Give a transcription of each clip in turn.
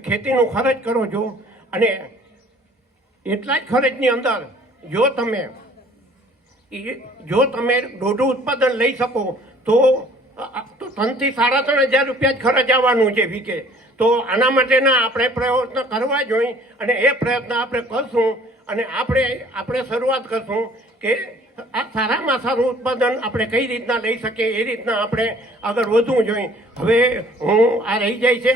ખેતીનો ખર્ચ કરો છો અને એટલા જ ખર્ચની અંદર જો તમે દોઢું ઉત્પાદન લઈ શકો તો 3 થી 3.5 હજાર રૂપિયા જ ખર્ચ આવવાનું છે વીકે. તો આના માટેના આપણે પ્રયત્ન કરવા જોઈએ અને એ પ્રયત્ન આપણે કરશું અને આપણે શરૂઆત કરશું કે આ સારામાં સારું ઉત્પાદન આપણે કઈ રીતના લઈ શકીએ એ રીતના આપણે આગળ વધવું જોઈએ. હવે આ રહી જાય છે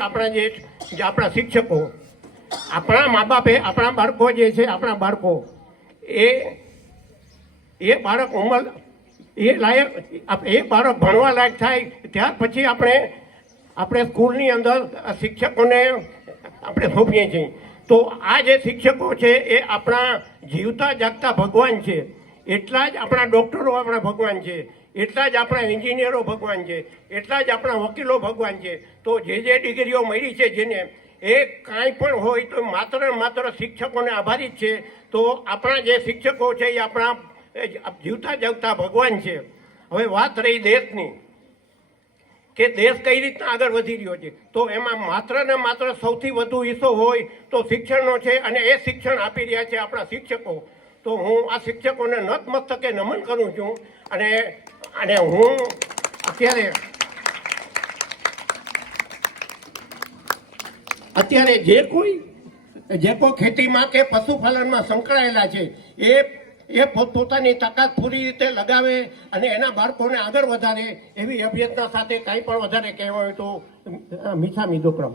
આપણા શિક્ષકો, આપણા મા બાપે આપણા બાળકો જે છે આપણા બાળકો એ બાળક ઉંમર એ બાળક ભણવા લાયક થાય ત્યાર પછી આપણે સ્કૂલની અંદર શિક્ષકોને આપણે સોંપીએ છીએ. તો આ જે શિક્ષકો છે એ આપણા જીવતા જાગતા ભગવાન છે. એટલા જ આપણા ડૉક્ટરો આપણા ભગવાન છે, એટલા જ આપણા એન્જિનિયરો ભગવાન છે, એટલા જ આપણા વકીલો ભગવાન છે. તો જે ડિગ્રીઓ મળી છે જેને એ કાંઈ પણ હોય તો માત્ર શિક્ષકોને આભારી જ છે. તો આપણા જે શિક્ષકો છે એ આપણા જીવતા જાગતા ભગવાન છે. હવે વાત રહી દેશની કે દેશ કઈ રીતના આગળ વધી રહ્યો છે, તો એમાં માત્ર સૌથી વધુ હિસ્સો હોય તો શિક્ષણનો છે અને એ શિક્ષણ આપી રહ્યા છે આપણા શિક્ષકો. તો હું આ શિક્ષકોને નતમસ્તકે નમન કરું છું અને હું અત્યારે જે કોઈ ખેતીમાં કે પશુપાલનમાં સંકળાયેલા છે એ પોતાની તાકાત પૂરી રીતે લગાવે અને એના બાળકોને આગળ વધારે એવી અભ્યર્થના સાથે કાંઈ પણ વધારે કહેવાય તો મીઠા મીઠો ક્રમ.